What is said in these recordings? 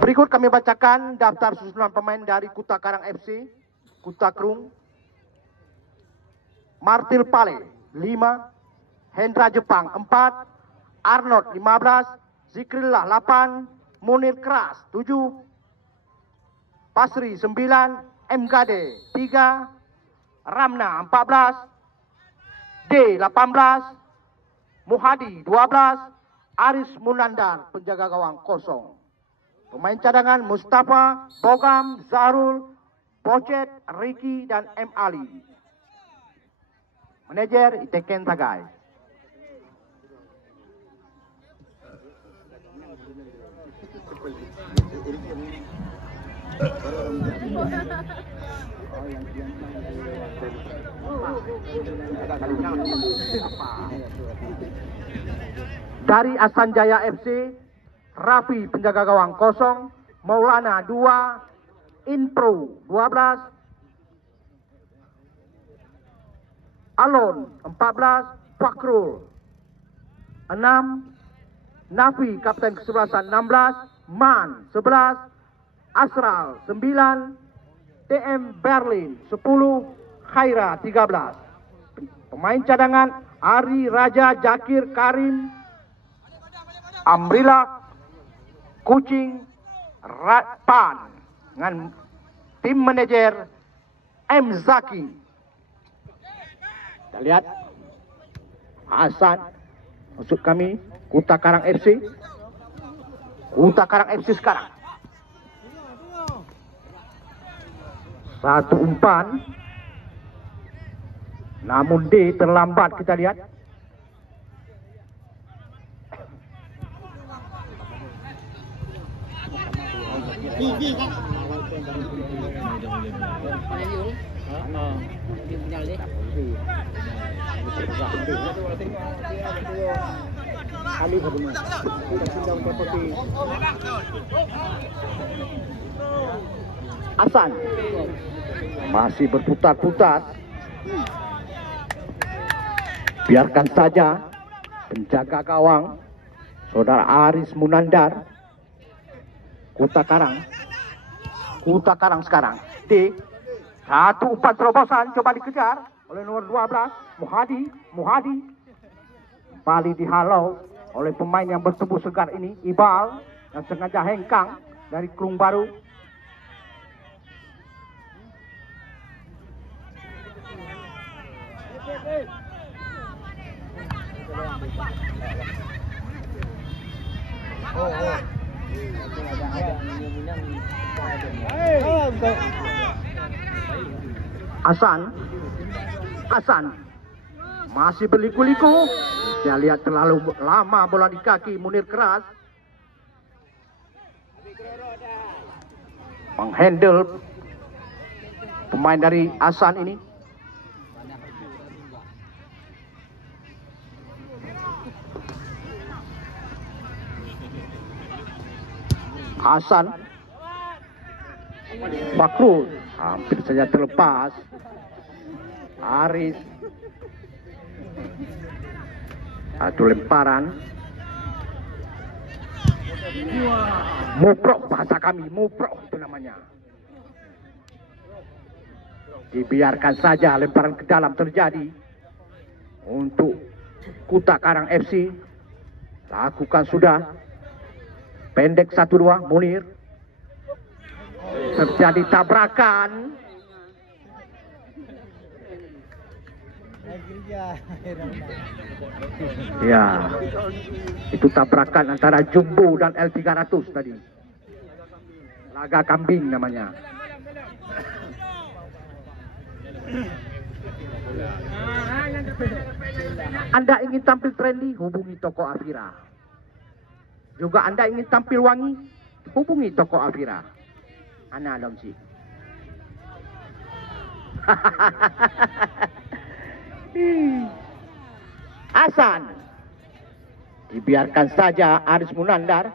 Berikut kami bacakan daftar susunan pemain dari Kuta Karang FC. Kuta Krung, Martil Pale 5, Hendra Jepang 4, Arnold 15, Zikrillah 8, Munir Keras 7, Pasri 9, MKD 3, Ramna 14, D 18, Muhadi 12, Aris Munandar penjaga gawang 0. Pemain cadangan Mustafa, Bogam, Zahrul, Pocet, Ricky, dan M. Ali. Manajer Iteken Tagai. Dari Asan Jaya FC, Raffi penjaga gawang 0, Maulana 2, Inpro 12, Alon 14, Fakrul 6, Nafi kapten kesebelasan 16, Man 11, Asral 9, TM Berlin 10, Khaira 13. Pemain cadangan Ari Raja, Jakir Karim, Amrila, Kucing, Pan dengan tim manajer M. Zaki. Kita lihat Hasan maksud kami Kuta Karang FC. Kuta Karang FC sekarang satu umpan, namun D terlambat. Kita lihat Hasan masih berputar-putar. Biarkan saja penjaga gawang saudara Aris Munandar. Kuta Karang sekarang D. Satu umpan terobosan coba dikejar oleh nomor 12 Muhadi. Kembali dihalau oleh pemain yang bertubuh segar ini, Ibal, yang sengaja hengkang dari Klung Baru. Hasan masih berliku-liku. Saya lihat terlalu lama bola di kaki Munir Keras. Menghandle pemain dari Hasan ini. Hasan, Fakrul hampir saja terlepas. Aris, satu lemparan. Muprok bahasa kami, muprok itu namanya. Dibiarkan saja lemparan ke dalam terjadi untuk Kuta Karang FC. Lakukan sudah. Pendek 1-2 Munir. Terjadi tabrakan. Ya, itu tabrakan antara Jumbo dan L300 tadi. Laga kambing namanya. Anda ingin tampil trendy, hubungi toko Afira. Juga Anda ingin tampil wangi, hubungi toko Afira. Ana Lomsi. Hasan, dibiarkan saja Aris Munandar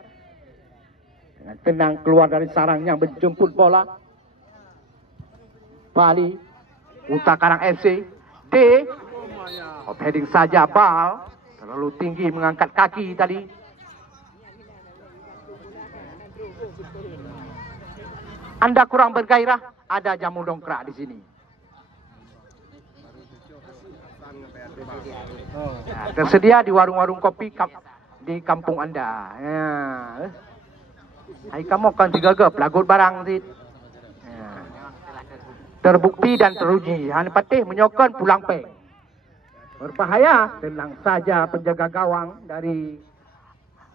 dengan tenang keluar dari sarangnya menjemput bola. Bali, Kuta Karang FC. D, off heading saja bal, terlalu tinggi mengangkat kaki tadi. Anda kurang bergairah, ada jamu dongkrak di sini. Nah, tersedia di warung-warung kopi di kampung Anda. Ya. Hai kamu akan digagap lagut barang sih. Ya. Terbukti dan teruji. Han Patih menyokong pulang peng. Berbahaya, tenang saja penjaga gawang dari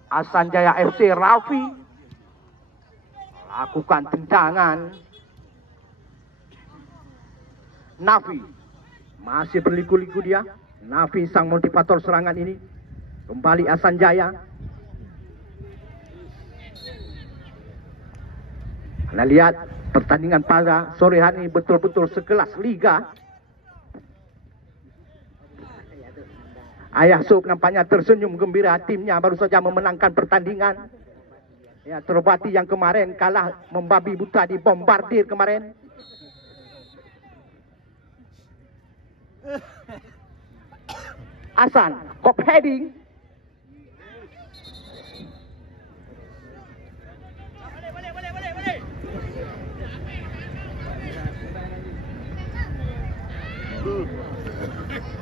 Ahsan Jaya FC Rafi. Lakukan tendangan. Nafi masih berliku-liku dia. Nafi sang motivator serangan ini. Kembali Ahsan Jaya. Anda lihat pertandingan pada sore hari ini betul-betul sekelas liga. Ayah Sub nampaknya tersenyum gembira, timnya baru saja memenangkan pertandingan. Ya, Terbati yang kemarin kalah membabi buta di Bombardir kemarin. Ahsan, kop heading.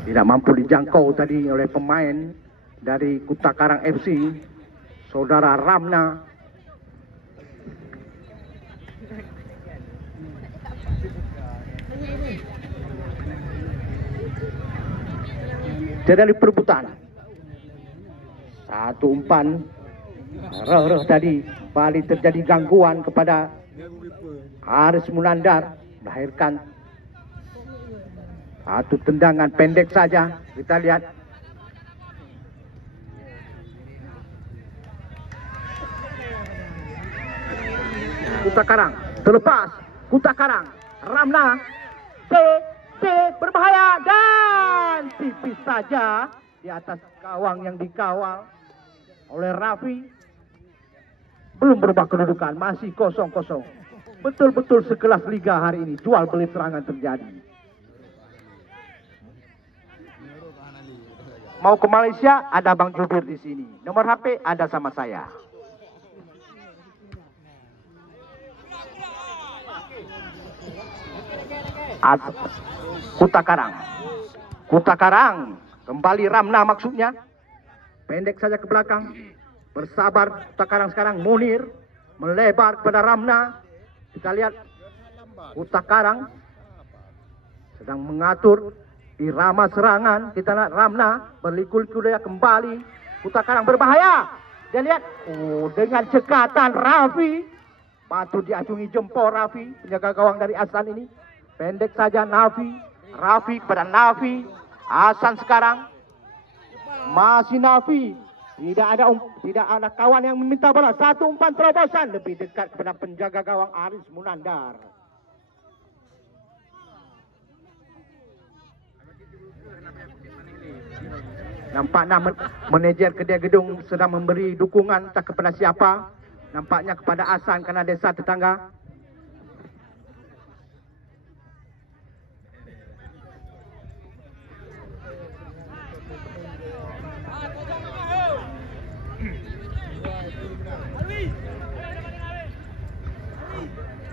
Tidak mampu dijangkau tadi oleh pemain dari Kuta Karang FC, saudara Ramna. Jadi perebutan. Satu umpan. Reh tadi. Balik terjadi gangguan kepada Haris Munandar. Melahirkan satu tendangan pendek saja. Kita lihat. Kuta Karang. Terlepas. Kuta Karang. Ramna. Berbahaya dan tipis saja di atas gawang yang dikawal oleh Rafi. Belum berubah kedudukan, masih 0-0. Betul-betul sekelas liga hari ini, jual beli serangan terjadi. Mau ke Malaysia, ada Bang Jubir di sini. Nomor HP ada sama saya. Kuta Karang. Kuta Karang. Kembali Ramna maksudnya. Pendek saja ke belakang. Bersabar Kuta Karang sekarang. Munir. Melebar kepada Ramna. Kita lihat. Kuta Karang. Sedang mengatur irama serangan. Kita lihat Ramna. Berliku-liku dia kembali. Kuta Karang berbahaya. Dia lihat. Oh, dengan cekatan Rafi. Patut diacungi jempol Rafi. Penjaga gawang dari Ahsan ini. Pendek saja Nafi. Rafi kepada Nafi. Ahsan sekarang. Masih Nafi. Tidak ada kawan yang meminta bola. Satu umpan terobosan. Lebih dekat kepada penjaga gawang Haris Munandar. Nampaknya manajer kedai gedung sedang memberi dukungan tak kepada siapa. Nampaknya kepada Ahsan karena desa tetangga.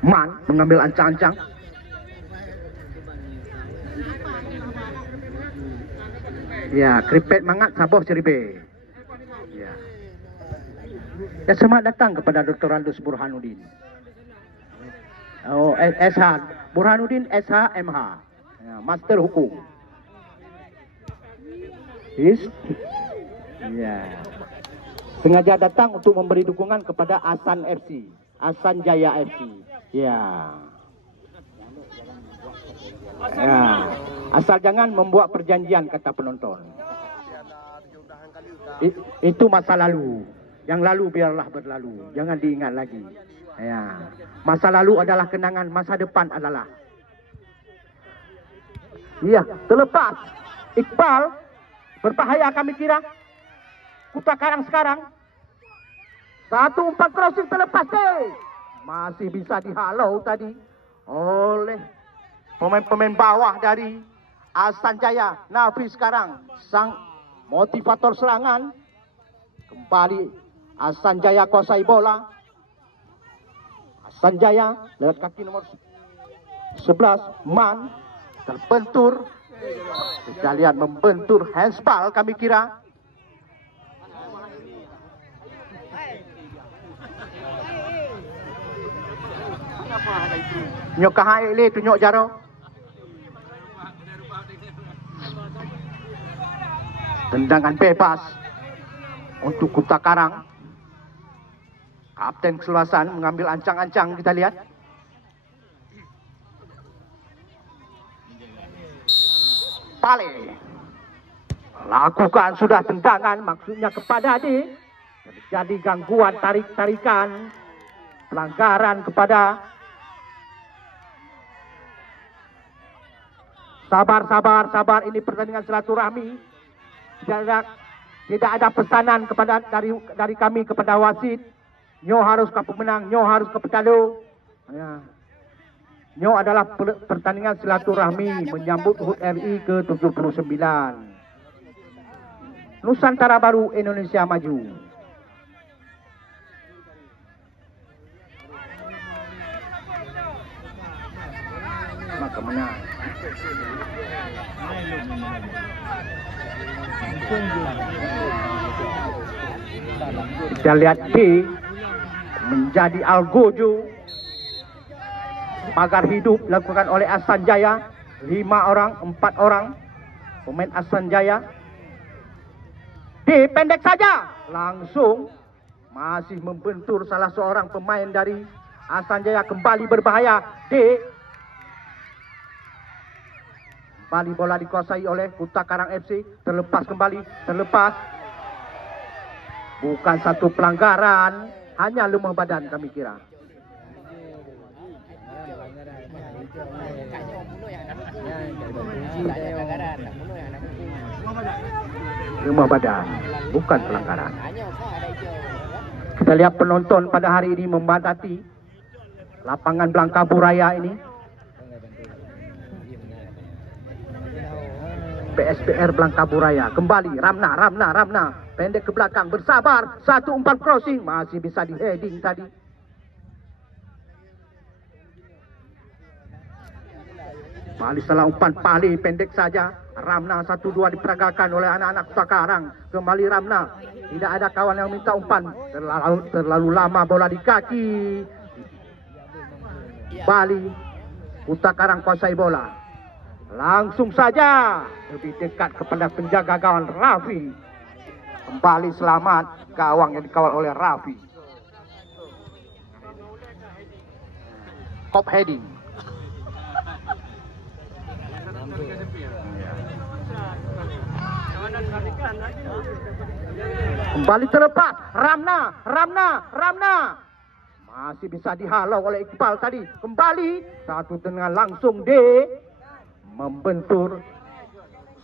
Man mengambil ancang-ancang. Ya, kripet mangat saboh ceribe. Ya. Ya, selamat datang kepada Dr. Randus Burhanuddin. Oh, SH Burhanuddin SH MH. Ya, Master Hukum. Ya. Sengaja datang untuk memberi dukungan kepada Ahsan FC, Ahsan Jaya FC. Ya. Ya. Asal jangan membuat perjanjian kata penonton. Itu masa lalu. Yang lalu biarlah berlalu. Jangan diingat lagi. Ya. Masa lalu adalah kenangan, masa depan adalah. Iya, terlepas. Iqbal berbahaya kami kira. Kuta Karang sekarang. Satu umpan crossing terlepas deh. Masih bisa dihalau tadi oleh pemain-pemain bawah dari Ahsan Jaya. Nafi sekarang sang motivator serangan. Kembali Ahsan Jaya kuasai bola. Sanjaya lewat kaki nomor 11 Man terbentur. Kita lihat membentur handsball kami kira. Nyok kahai le tunjuk jaro. Tendangan bebas untuk Kuta Karang. Kapten keseluruhan mengambil ancang-ancang, kita lihat. Pale lakukan sudah tendangan, maksudnya kepada Ade. Terjadi gangguan tarik-tarikan, pelanggaran kepada. Sabar, ini pertandingan silaturahmi. Tidak ada pesanan kepada dari kami kepada wasit. Nyo harus ke pemenang, nyo harus ke petalu. Ya. Nyo adalah pertandingan silaturahmi menyambut HUT RI ke-79. Nusantara Baru, Indonesia Maju. Maka menang. Kita lihat D menjadi algojo. Pagar hidup dilakukan oleh Ahsan Jaya. 4 orang pemain Ahsan Jaya. D pendek saja, langsung masih membentur salah seorang pemain dari Ahsan Jaya, kembali berbahaya. D kembali bola dikuasai oleh Kuta Karang FC. Terlepas. Bukan satu pelanggaran, hanya lemah badan kami kira. Lemah badan, bukan pelanggaran. Kita lihat penonton pada hari ini membatasi lapangan Blangkaburaya ini. PSPR Blangkaburaya. Kembali Ramna. Pendek ke belakang, bersabar. 1 umpan crossing, masih bisa di heading tadi. Pali salah umpan, Pali pendek saja. Ramna 1-2 diperagakan oleh anak-anak Kuta Karang. Kembali Ramna. Tidak ada kawan yang minta umpan. Terlalu lama bola di kaki. Bali Kuta Karang kuasai bola. Langsung saja lebih dekat kepada penjaga gawang Raffi. Kembali selamat gawang yang dikawal oleh Raffi. Cop heading. Kembali terlepas. Ramna. Masih bisa dihalau oleh Iqbal tadi. Kembali. Satu tendangan langsung D. Membentur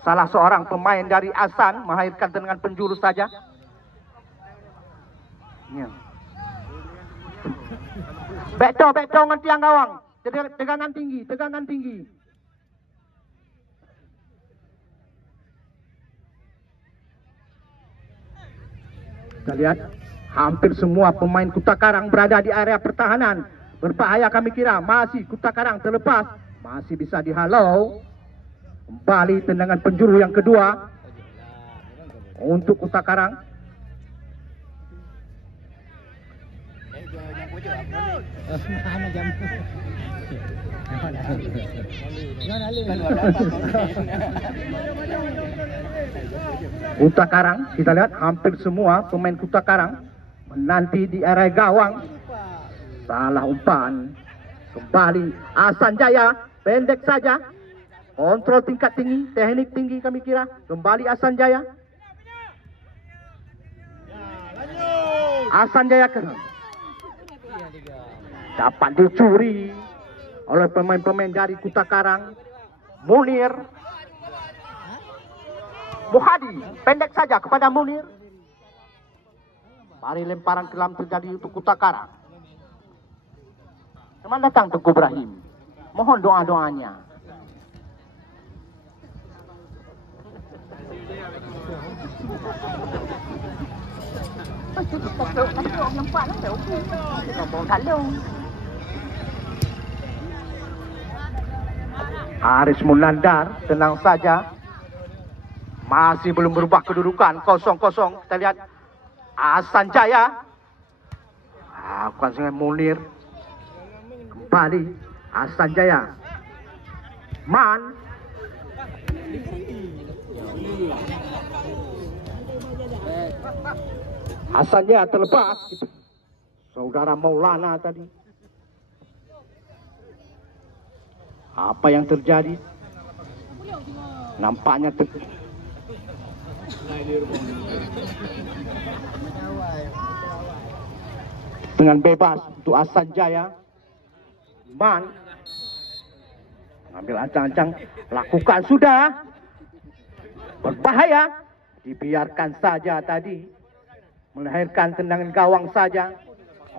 salah seorang pemain dari Ahsan, melahirkan dengan penjuru saja. Ya. Beto dengan tiang gawang. Tegangan tinggi. Kita lihat hampir semua pemain Kuta Karang berada di area pertahanan. Berbahaya kami kira. Masih Kuta Karang terlepas. Masih bisa dihalau. Kembali tendangan penjuru yang kedua untuk Kuta Karang. Kuta Karang, kita lihat hampir semua pemain Kuta Karang menanti di area gawang. Salah umpan. Kembali Ahsan Jaya, pendek saja. Kontrol tingkat tinggi, teknik tinggi kami kira. Kembali Ahsan Jaya. Ahsan Jaya kena. Dapat dicuri oleh pemain-pemain dari Kuta Karang. Munir. Muhadi, pendek saja kepada Munir. Mari lemparan kelam terjadi untuk Kuta Karang. Teman datang Tengku Ibrahim. Mohon doa-doanya. Aris Munandar, tenang saja. Masih belum berubah kedudukan, 0-0. Kita lihat Hasan Jaya. Bukan dengan Munir. Kembali Hasan Jaya. Man. Hasan Jaya terlepas. Saudara Maulana tadi. Apa yang terjadi? Nampaknya dengan bebas untuk Hasan Jaya. Man ambil ancang-ancang, lakukan sudah. Berbahaya. Dibiarkan saja tadi. Melahirkan tendangan gawang saja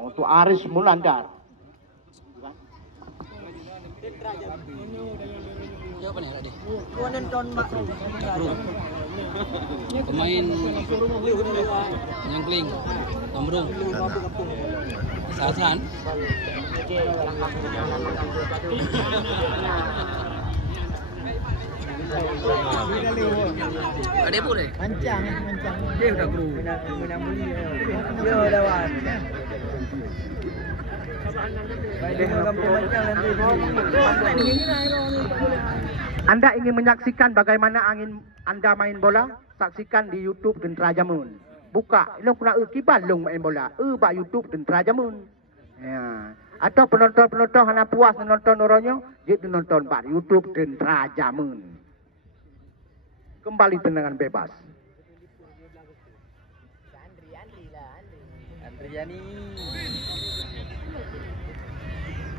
untuk Aris Munandar. Pemain nyangkling Tambrung Sasan. Ada boleh mancang dia udah kru dia udah wan. Anda ingin menyaksikan bagaimana Anda main bola? Saksikan di YouTube Tentera Jamun. Buka, ini kena kibalung main bola. Ba YouTube Tentera Jamun. Ya. Atau penonton-penonton hanya puas menonton orangnya, dia nonton di YouTube Tentera Jamun. Kembali tendangan bebas. Andriani.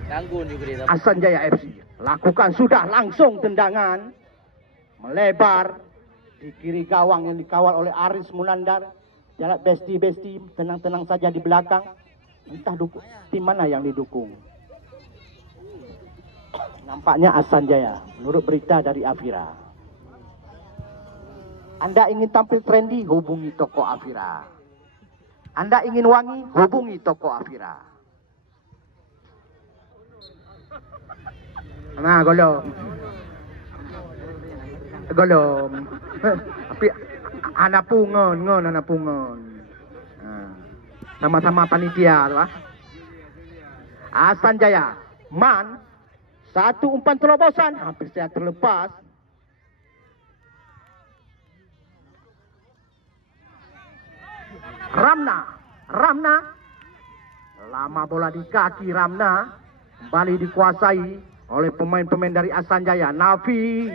Gangguan juga dia. Hasan Jaya FC lakukan sudah langsung tendangan melebar di kiri gawang yang dikawal oleh Aris Munandar. Jalan besti tenang-tenang saja di belakang. Entah tim mana yang didukung. Nampaknya Hasan Jaya menurut berita dari Afira. Anda ingin tampil trendy, hubungi toko Afira. Anda ingin wangi, hubungi toko Afira. Nah, golong. Tapi anak pungon. Sama-sama panitia, tu ah. Hasan Jaya, Man, satu umpan terobosan, hampir saya terlepas. Ramna, lama bola di kaki Ramna, kembali dikuasai oleh pemain-pemain dari Hasan Jaya. Nafi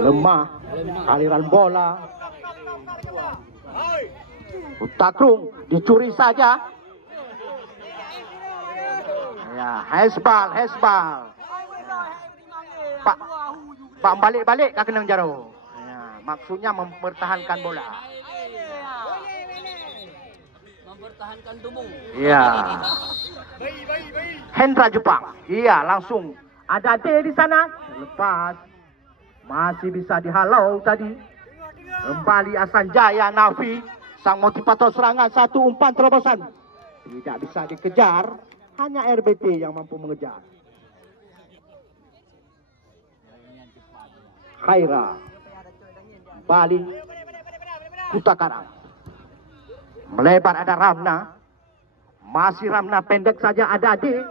lemah aliran bola. Takrung dicuri saja. Ya, Hesbal. Pak balik ke kenang jaro. Ya, maksudnya mempertahankan bola. Mempertahankan tubuh. Iya. Hendra Jepang. Iya, langsung. Ada D di sana. Lepas. Masih bisa dihalau tadi. Kembali Hasan Jaya. Nafi, sang motivator serangan, satu umpan terobosan. Tidak bisa dikejar. Hanya RBT yang mampu mengejar. Khaira. Bali. Kutakarang. Melebar ada Ramna. Masih Ramna pendek saja ada D.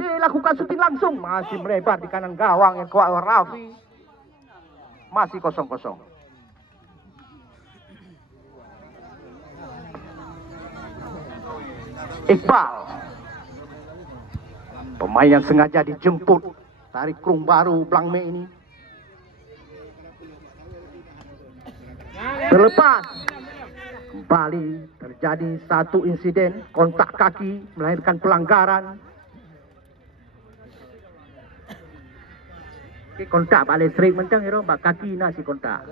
Lakukan syuting langsung. Masih melebar di kanan gawang yang kuat Rafi. Masih 0-0. Iqbal. Pemain yang sengaja dijemput dari Krung Baru Blangme ini. Terlepas. Kembali terjadi satu insiden kontak kaki melahirkan pelanggaran. Kontak balik sering mentang hero bak kaki nasi kontak.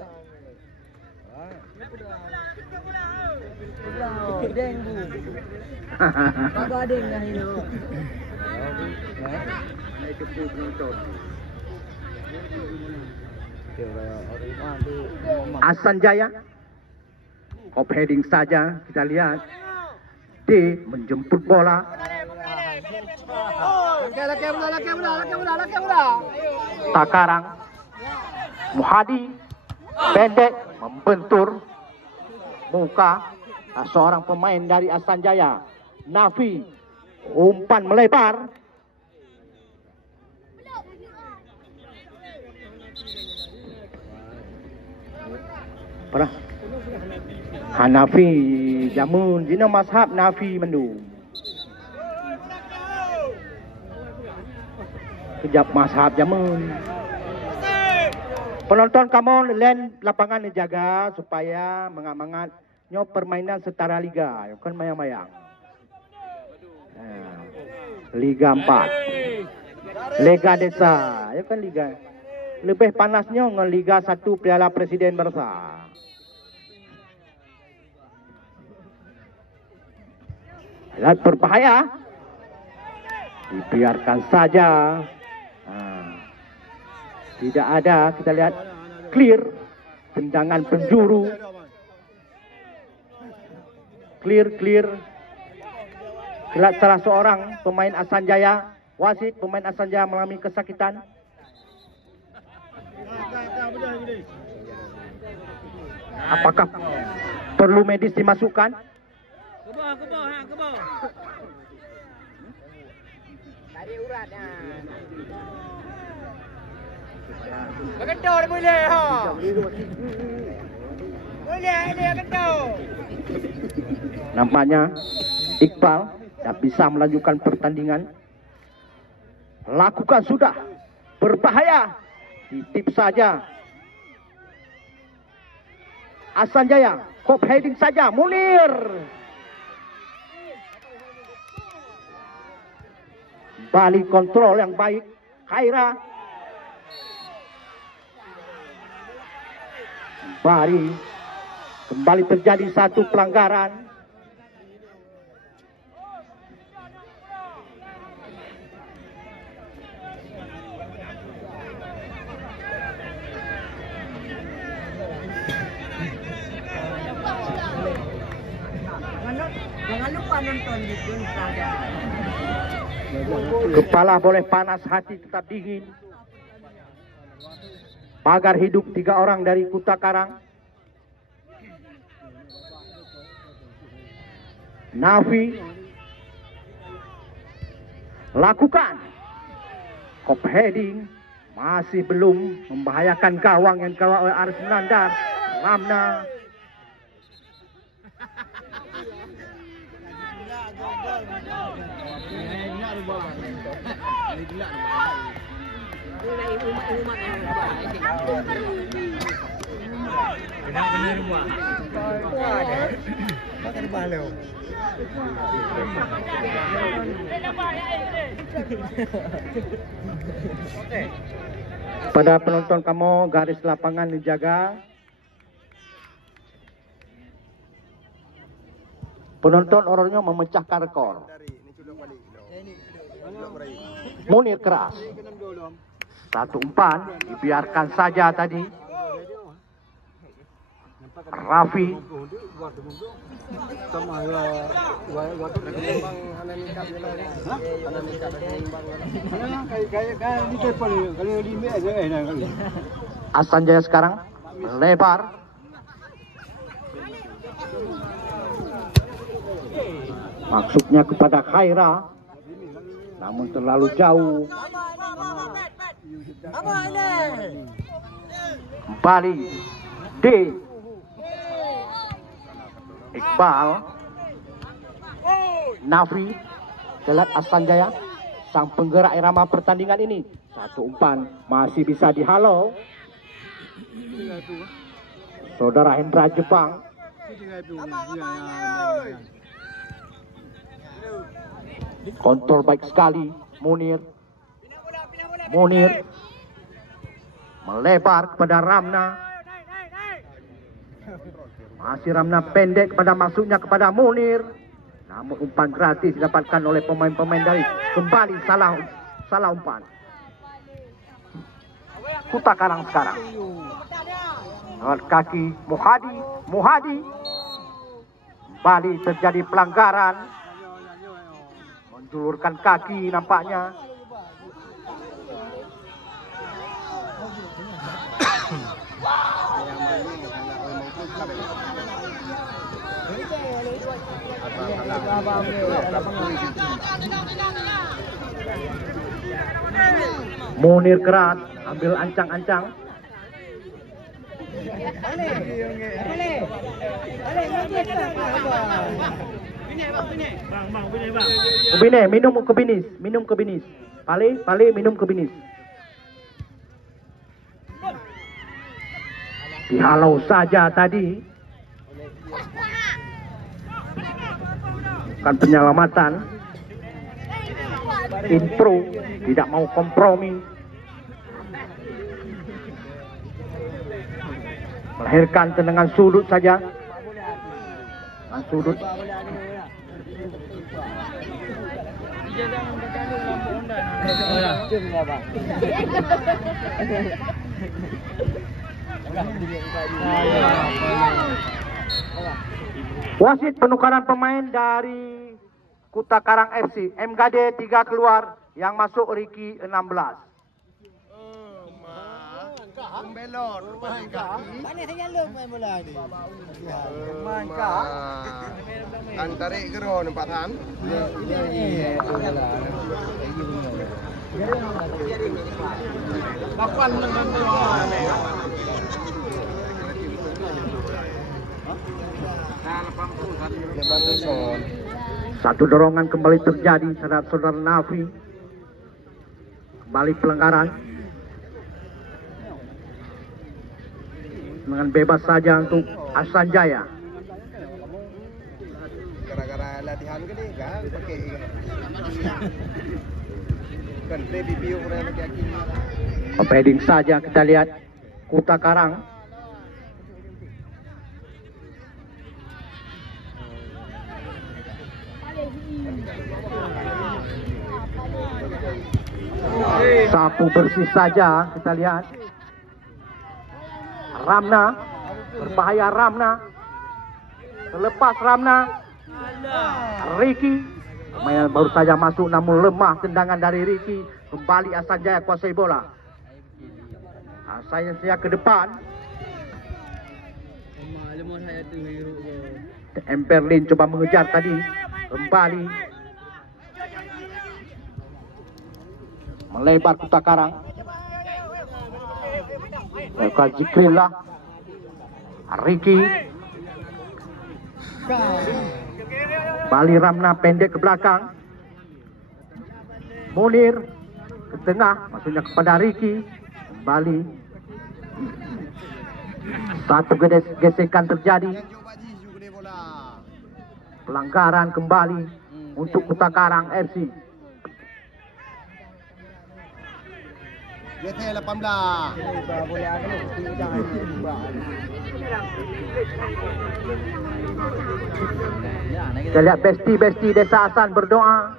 Hasan Jaya off heading saja, kita lihat D menjemput bola. Laki muda. Takarang. Muhadi pendek membentur muka seorang pemain dari Asanjaya. Nafi umpan melebar. Pernah Hanafi jamun jina mazhab Nafi mendu. Kejap mazhab jamun. Penonton kamu len lapangan dijaga supaya mengat-mengat nyo permainan setara liga. Kan mayang-mayang. Liga 4. Liga Desa. Ya kan liga. Lebih panasnya dengan Liga 1 Piala Presiden Barca. Alat berbahaya. Dibiarkan saja. Tidak ada, kita lihat clear tendangan penjuru. Clear. Salah seorang pemain Asanjaya, wasit pemain Asanjaya mengalami kesakitan. Apakah perlu medis dimasukkan? Ke bawah. Tadi urat Kedor boleh ha. Boleh dia kedor. Nampaknya Iqbal tak bisa melanjutkan pertandingan. Lakukan sudah. Berbahaya. Titip saja. Asanjaya. Hop heading saja. Munir. Balik kontrol yang baik. Khaira. Kembali terjadi satu pelanggaran. Jangan lupa nonton di Instagram. Kepala boleh panas, hati tetap dingin. Pagar hidup 3 orang dari Kuta Karang. Nafi lakukan hop heading, masih belum membahayakan gawang yang dikawal oleh Arif Nandar. Ramna pada penonton kamu, garis lapangan dijaga. Penonton orangnya memecahkan rekor. Munir keras. Satu umpan dibiarkan saja tadi. Rafi. Asanjaya sekarang lebar. Maksudnya kepada Khaira, namun terlalu jauh. Kembali D. Iqbal. Nafi. Telat Asanjaya, sang penggerak irama pertandingan ini. Satu umpan masih bisa dihalau. Saudara Hendra Jepang. Kontrol baik sekali Munir. Melebar kepada Ramna. Masih Ramna pendek kepada masuknya kepada Munir. Namun umpan gratis didapatkan oleh pemain-pemain dari kembali salah umpan. Kuta Karang sekarang. Lewat kaki Muhadi. Kembali terjadi pelanggaran. Menjulurkan kaki nampaknya. Munir keras, ambil ancang-ancang. Kubine, minum ke binis. Pali, minum ke binis. Dihalau saja tadi. Kan penyelamatan. Impro, tidak mau kompromi. Melahirkan tendangan sudut saja. Sudut. Wasit penukaran pemain dari Kuta Karang FC. MGD 3 keluar, yang masuk Ricky 16. Belor, Mana saya nyalung main bola ni? Kan tarik geron 4 han. Lapan dengan Satu dorongan kembali terjadi terhadap saudara Nafi. Kembali pelanggaran. Dengan bebas saja untuk Hasan Jaya. gara-gara latihan ke ni kan pakai kan play BPO orang laki-laki. Padding saja kita lihat Kuta Karang. Sapu bersih saja kita lihat. Ramna, berbahaya Ramna. Terlepas Ramna. Ricky, pemain baru saja masuk namun lemah tendangan dari Ricky. Kembali Hasan Jaya kuasai bola. Saya ke depan. Emberlin coba mengejar tadi. Kembali melebar Kuta Karang. Zikrillah, Ricky, Bali Ramna pendek ke belakang. Munir ke tengah, maksudnya kepada Ricky. Kembali satu gesekan terjadi. Pelanggaran kembali untuk Kuta Karang FC. GT 18. Kita lihat besti-besti Desa Hasan berdoa.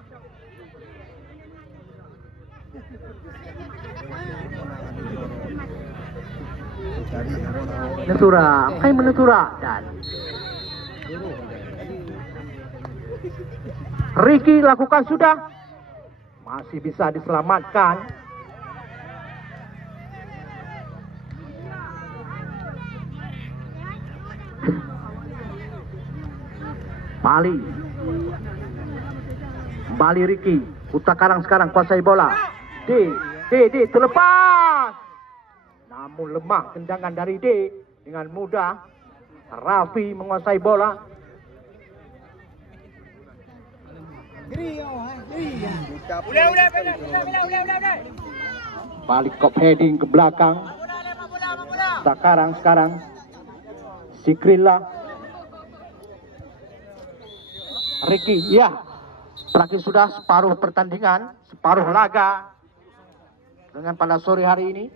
Netura, kain menetura dan Ricky lakukan sudah. Masih bisa diselamatkan. Kembali Ricky. Kuta Karang sekarang kuasai bola. D terlepas. Namun lemah tendangan dari D. Dengan mudah Raffi menguasai bola. Balik kop heading ke belakang. Kuta Karang sekarang Zikrillah. Ricky, ya, terakhir sudah separuh pertandingan, separuh laga dengan pada sore hari ini.